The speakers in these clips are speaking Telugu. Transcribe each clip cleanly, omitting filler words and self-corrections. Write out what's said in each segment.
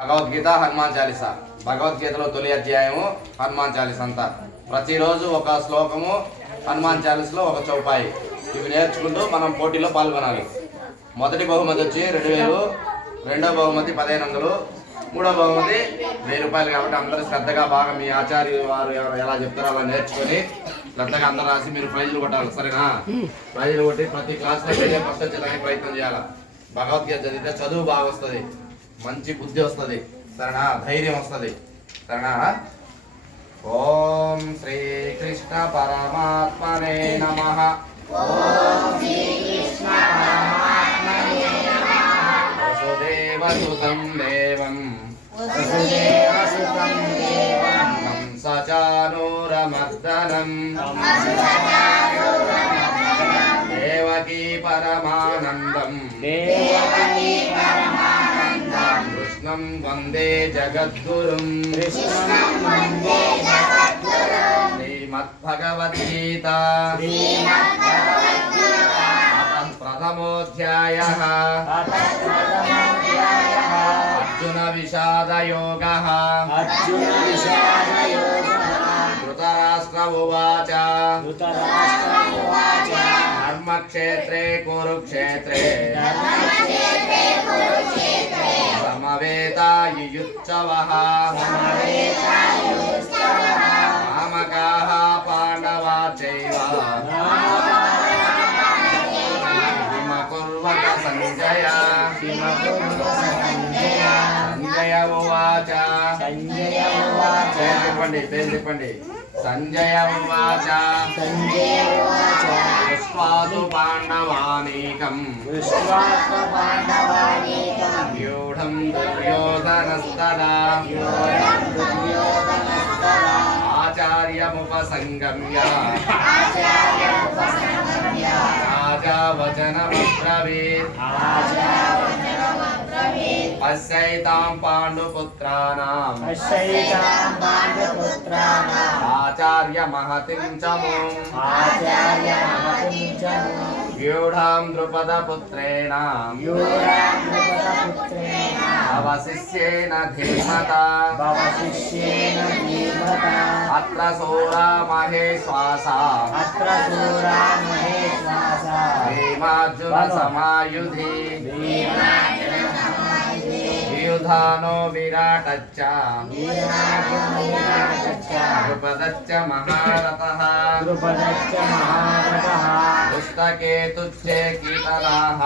భగవద్గీత హనుమాన్ చాలీస. భగవద్గీతలో తొలి అధ్యాయము హనుమాన్ చాలీస అంతా. ప్రతిరోజు ఒక శ్లోకము, హనుమాన్ చాలీసలో ఒక చౌపాయి. ఇవి నేర్చుకుంటూ మనం పోటీలో పాల్గొనాలి. మొదటి బహుమతి వచ్చి 2000, రెండో బహుమతి 1500, మూడో బహుమతి 1000 రూపాయలు. కాబట్టి అందరూ శ్రద్ధగా బాగా మీ ఆచార్య వారు ఎలా చెప్తారో అలా నేర్చుకొని శ్రద్ధగా అందరూ రాసి మీరు ప్రైజులు కొట్టాలి. సరేనా? ప్రైజులు కొట్టి ప్రతి క్లాస్లో ఫస్ట్ వచ్చేదానికి ప్రయత్నం చేయాలి. భగవద్గీత చదివితే చదువు బాగా వస్తుంది, మంచి బుద్ధి వస్తుంది, సరేనా? ధైర్యం వస్తుంది, సరేనా? ఓం శ్రీకృష్ణ పరమాత్మనే నమః. వసుదేవసుతం దేవం కంసచానూరమర్దనం దేవకీ పరమానందం కృష్ణం వందే జగద్గురుం. శ్రీమద్భగవద్గీత ప్రథమోధ్యాయః అర్జున విషాదయోగః. ధృతరాష్ట్ర ఉవాచ ధర్మక్షేత్రే కురుక్షేత్రే సమవేతాయుయుత్సవః. మామకాః పాండవా చైవ కిమకుర్వత సంజయ. సంజయ ఉవాచ చెప్పండి. సంజయ ఉవాచ దృష్ట్వాతు పాండవానీకం వ్యూఢం దుర్యోధనస్తదా ఆచార్యముపసంగమ్య రాజా వచనమబ్రవీత్. పశ్యైతాం పాండుపుత్రాణాం ఆచార్య మహతిం చమూం వ్యూఢాం ద్రుపదపుత్రేణ అవశిష్యేన ధీమతా. అత్ర శూరా మహేశ్వాసా భీమార్జున సమాయుధి. యుధానో విరాటచ్చ ద్రుపదచ్చ మహారథః. దృష్టకేతుచ్చే కీతనాః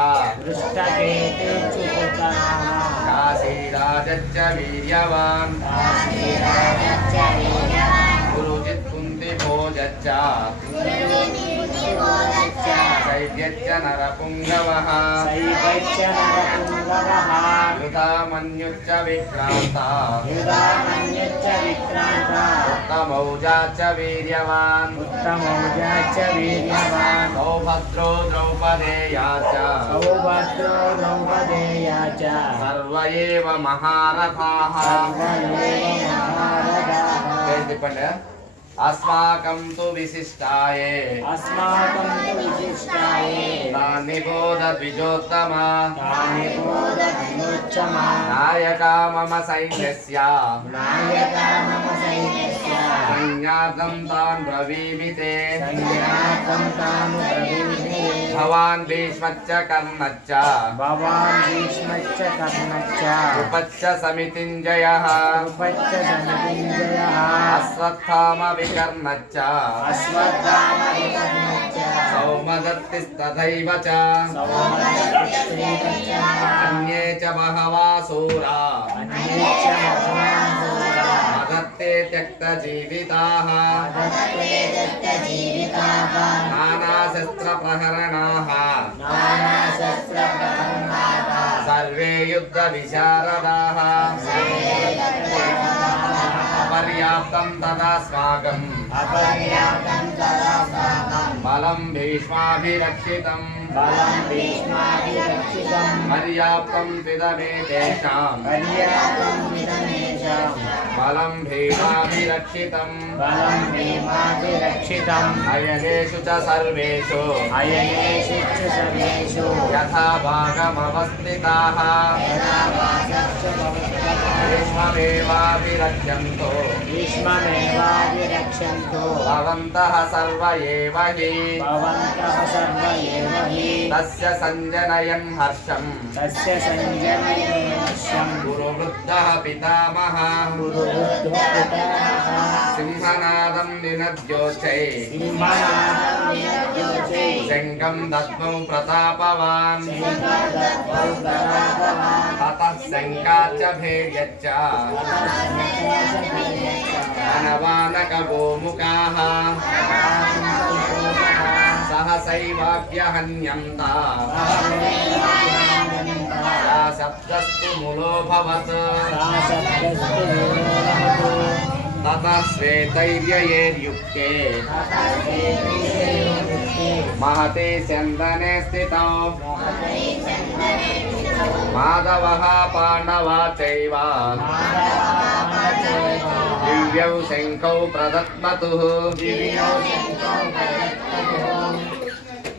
కాశీరాజచ్చ వీర్యవాన్. గురుజిత్ కుంతిభోజచ్చ శైవ్యచ్చ నరపుంగవః. యుధామన్యుచ్చ విక్రాంత ఉత్తమౌజాచ్చ వీర్యవాన్. సౌభద్రో ద్రౌపదేయాచ్చ సర్వ ఏవ మహారథాః. చెప్పండి. అస్మాకం తు విశిష్టాయే నిబోధ ద్విజోత్తమ నాయకా మమ సైన్యస్య సైన్యార్థం తాన్ బ్రవీమి తే. భవాన్ భీష్మచ్చ కర్ణచ్చ ఉపచ్చ సమితింజయః అశ్వత్థామ వికర్ణచ్చ సౌమదత్తిస్తథైవ చ అన్యే చ బహవా శూరా మదత్తే త్యక్త జీవితాః నానాశస్త్ర ప్రహరణాః సర్వే యుద్ధ విశారదాః. అపర్యాప్తం తదాస్మాకం బలం భీష్మాభిరక్షితం. పర్యాప్తం విదమే తేషాం బలం భీమాభిరక్షితం. అయనేషు చ సర్వేషు యథా భాగమవస్థితాః भीष्ममेवाभिरक्ष्यन्तो भवन्तः सर्व एव हि तस्य सञ्जनयन् हर्षम् गुरुवृद्धः पितामहः सिंहनादं निनद्योच्चै शङ्खं दद्मौ प्रतापवान् ततः शङ्काच्च भैर्यच्च अनवानकगोमुखाः सहसैवाभ्यहन्यन्त सा शब्दस्तु मूलोऽभवत् ततः श्वेतैर्ययैर्युक्ते महते स्यन्दने स्थितौ माधवः पाण्डवा चैव दिव्यौ शङ्खौ प्रदत्मतुः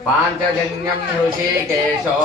पाञ्चजन्यं ऋषिकेशो